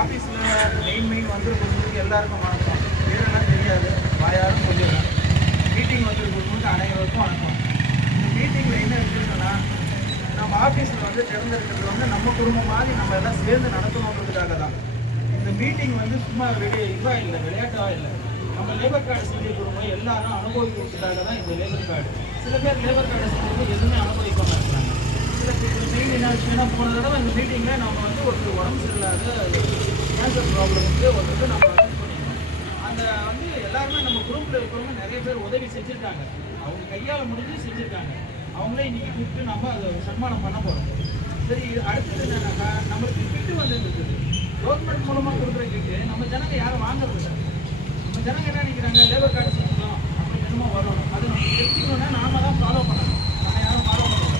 ஆஃபீஸில் மெயின் வந்திருக்கிறவங்களுக்கு எல்லாருக்கும் வணக்கம். பேரெல்லாம் தெரியாது, வாயாரும் சொல்லிடுறேன். மீட்டிங் வந்திருக்கிறவங்களுக்கு அனைவருக்கும் வணக்கம். இந்த மீட்டிங்கில் என்ன இருக்குதுன்னா, நம்ம ஆஃபீஸில் திறந்திருக்கிறது நம்ம குடும்பம் மாதிரி நம்ம எல்லாம் சேர்ந்து நடத்தணுன்றதுக்காக தான். இந்த மீட்டிங் சும்மா இதாக இல்லை, விளையாட்டாக இல்லை. நம்ம லேபர் கார்டு செஞ்சுருக்கிறவங்க எல்லாரும் அனுபவிக்கிறதுக்காக தான் இந்த லேபர் கார்டு. சில பேர் லேபர் கார்டை செஞ்சு எதுவுமே அனுபவிக்காமல் இருக்கிறாங்க. சில பேர் மெயின் என்ன விஷயம்னா, போன தடவை இந்த மீட்டிங்கில் நம்ம ஒரு உடம்பு சரியில்லாத கேன்சர் ப்ராப்ளமுக்கு நம்ம அட்டன் பண்ணியிருக்கோம். அந்த எல்லாருமே நம்ம குரூப்பில் இருக்கிறவங்க நிறைய பேர் உதவி செஞ்சுருக்காங்க. அவங்க கையால் முடிஞ்சு செஞ்சுருக்காங்க. அவங்களே இன்னைக்கு கூப்பிட்டு நம்ம அதை சன்மானம் பண்ண போகிறோம். சரி, அடுத்தது என்னன்னாக்கா, நம்மளுக்கு கிட்டு வந்துருக்குது. கவர்மெண்ட் மூலமாக கொடுக்குற கிட்டு நம்ம ஜனங்க யாரும் வாங்குறது இல்லை. நம்ம ஜனங்க என்ன நினைக்கிறாங்க, லேபர் கார்டு செஞ்சுக்கணும் அப்படி என்னமோ வரணும். அது நம்ம தெரிஞ்சுக்கணும்னா நாம தான் ஃபாலோ பண்ணணும். நம்ம யாரும் ஃபாலோ பண்ணுறோம்.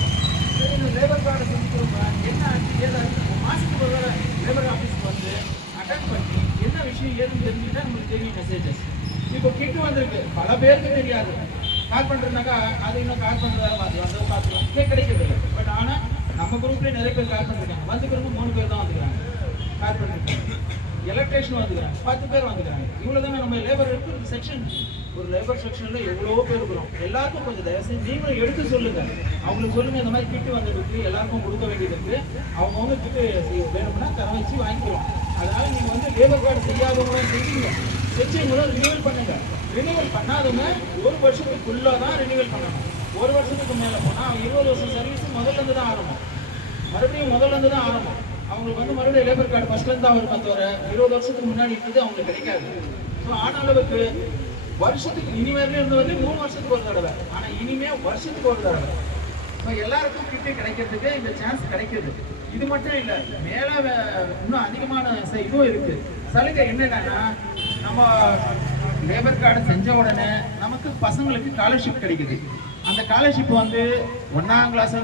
சரி, இந்த லேபர் கார்டை செஞ்சுக்கிறவங்க என்ன ஆச்சு ஏதாச்சு மாதத்துக்கு ஒரு லேபர் ஆஃபீஸ்க்கு அட்டன் பண்ணி என்ன விஷயம் ஏதுன்னு தெரிஞ்சுக்கிட்டா நம்மளுக்கு தெரியும் மெசேஜஸ். இப்போ கிட்டு வந்திருக்கு, பல பேருக்கு தெரியாது. கால் பண்ணுறதுனாக்கா அது இன்னும் கால் பண்ணுறதா பார்த்துக்கலாம், கிடைக்கிறது இல்லை. பட் ஆனால் நம்ம குரூப்லேயே நிறைய பேர் கால் பண்ணிருக்காங்க. வந்துக்கிறவங்க 3 பேர் தான் வந்துக்கிறாங்க. கால் பண்ணிருக்காங்க. எலக்ட்ரிஷியன் வந்துக்கிறாங்க, 10 பேர் வந்துக்கிறாங்க. இவ்வளோ தானே நம்ம லேபர் இருக்கிற செக்ஷன். ஒரு லேபர் செக்ஷனில் எவ்வளோ பேர் இருக்கிறோம். எல்லாருக்கும் கொஞ்சம் தயவு செஞ்சு நீங்களும் எடுத்து சொல்லுங்கள். அவங்களுக்கு சொல்லுங்கள், இந்த மாதிரி கிட்டு வந்ததுக்கு எல்லாருக்கும் கொடுக்க வேண்டியதுக்கு அவங்கவுங்க கிட்டு வேணும்னா தர வச்சு வாங்கிக்கிறோம். அதனால நீங்கள் லேபர் கார்டு செய்யாதவங்களும் செய்வீங்க, செஞ்சவங்களும் ரினியூவல் பண்ணுங்க. ரினியூவல் பண்ணாதவங்க 1 வருஷத்துக்குள்ளே தான் ரினியூவல் பண்ணணும். 1 வருஷத்துக்கு மேலே போனால் அவங்க 20 வருஷம் சர்வீஸ் முதல்லேருந்து தான் ஆரம்பம். மறுபடியும் முதல்லேருந்து தான் ஆரம்பம். அவங்களுக்கு மறுபடியும் லேபர் கார்டு ஃபர்ஸ்ட்லேருந்து தான் வருமே தவிர 20 வருஷத்துக்கு முன்னாடி இருக்குது அவங்களுக்கு கிடைக்காது. ஸோ ஆன அளவுக்கு வருஷத்துக்கு இனிமேலே இருந்து 3 வருஷத்துக்கு ஒரு தடவை, ஆனால் இனிமே வருஷத்துக்கு ஒரு தடவை. ஸோ எல்லாருக்கும் கிட்டு கிடைக்கிறதுக்கு இந்த சான்ஸ் கிடைக்குது. இது மட்டும் இல்லை, மேலே இன்னும் அதிகமான இதுவும் இருக்குது. சலுகை என்னென்னா, நம்ம லேபர் கார்டு செஞ்ச உடனே நமக்கு பசங்களுக்கு ஸ்காலர்ஷிப் கிடைக்குது. அந்த ஸ்காலர்ஷிப் 1ஆம் கிளாஸ்